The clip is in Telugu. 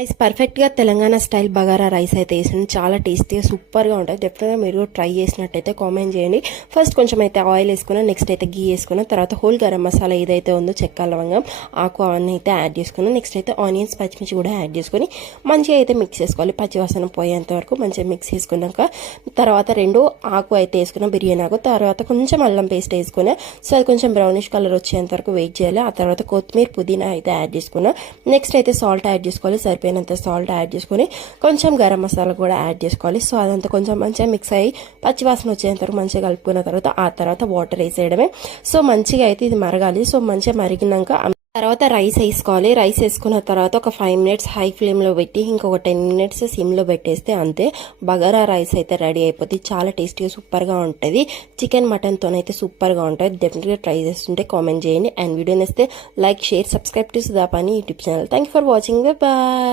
రైస్ పర్ఫెక్ట్గా తెలంగాణ స్టైల్ బగారా రైస్ అయితే వేసాను. చాలా టేస్టీగా సూపర్గా ఉంటుంది. డెఫినెట్గా మీరు ట్రై చేసినట్టయితే కామెంట్ చేయండి. ఫస్ట్ కొంచెం అయితే ఆయిల్ వేసుకున్నాను, నెక్స్ట్ అయితే గీ వేసుకున్నాను, తర్వాత హోల్ గరం మసాలా ఏదైతే ఉందో చెక్క లవంగం ఆకు అవన్నీ అయితే యాడ్ చేసుకున్నాను. నెక్స్ట్ అయితే ఆనియన్స్ పచ్చిమిర్చి కూడా యాడ్ చేసుకొని మంచిగా అయితే మిక్స్ చేసుకోవాలి. పచ్చివాసన పోయేంత వరకు మంచిగా మిక్స్ చేసుకున్నాక తర్వాత రెండు ఆకు అయితే వేసుకున్నాం, బిర్యానీ ఆకు. తర్వాత కొంచెం అల్లం పేస్ట్ వేసుకున్నా. సో అది కొంచెం బ్రౌనిష్ కలర్ వచ్చేంత వరకు వెయిట్ చేయాలి. ఆ తర్వాత కొత్తిమీర పుదీనా అయితే యాడ్ చేసుకున్నా. నెక్స్ట్ అయితే సాల్ట్ యాడ్ చేసుకోవాలి. సరిపోయినంత సాల్ట్ యాడ్ చేసుకొని కొంచెం గరం మసాలా కూడా యాడ్ చేసుకోవాలి. సో అదంతా కొంచెం మంచిగా మిక్స్ అయ్యి పచ్చివాసన వచ్చేంత వరకు మంచిగా కలుపుకున్న తర్వాత ఆ తర్వాత వాటర్ వేసేయడమే. సో మంచిగా అయితే ఇది మరగాలి. సో మంచిగా మరిగినాక తర్వాత రైస్ వేసుకోవాలి. రైస్ వేసుకున్న తర్వాత ఒక 5 మినిట్స్ హై ఫ్లేమ్లో పెట్టి ఇంకొక 10 మినిట్స్ సిమ్లో పెట్టేస్తే అంతే, బగారా రైస్ అయితే రెడీ అయిపోతుంది. చాలా టేస్టీగా సూపర్గా ఉంటుంది. చికెన్ మటన్తోనైతే సూపర్గా ఉంటుంది. డెఫినెట్గా ట్రై చేస్తుంటే కామెంట్ చేయండి. అండ్ వీడియో నచ్చితే like, share, subscribe to Sudhapani YouTube channel. Thank you for watching. Bye.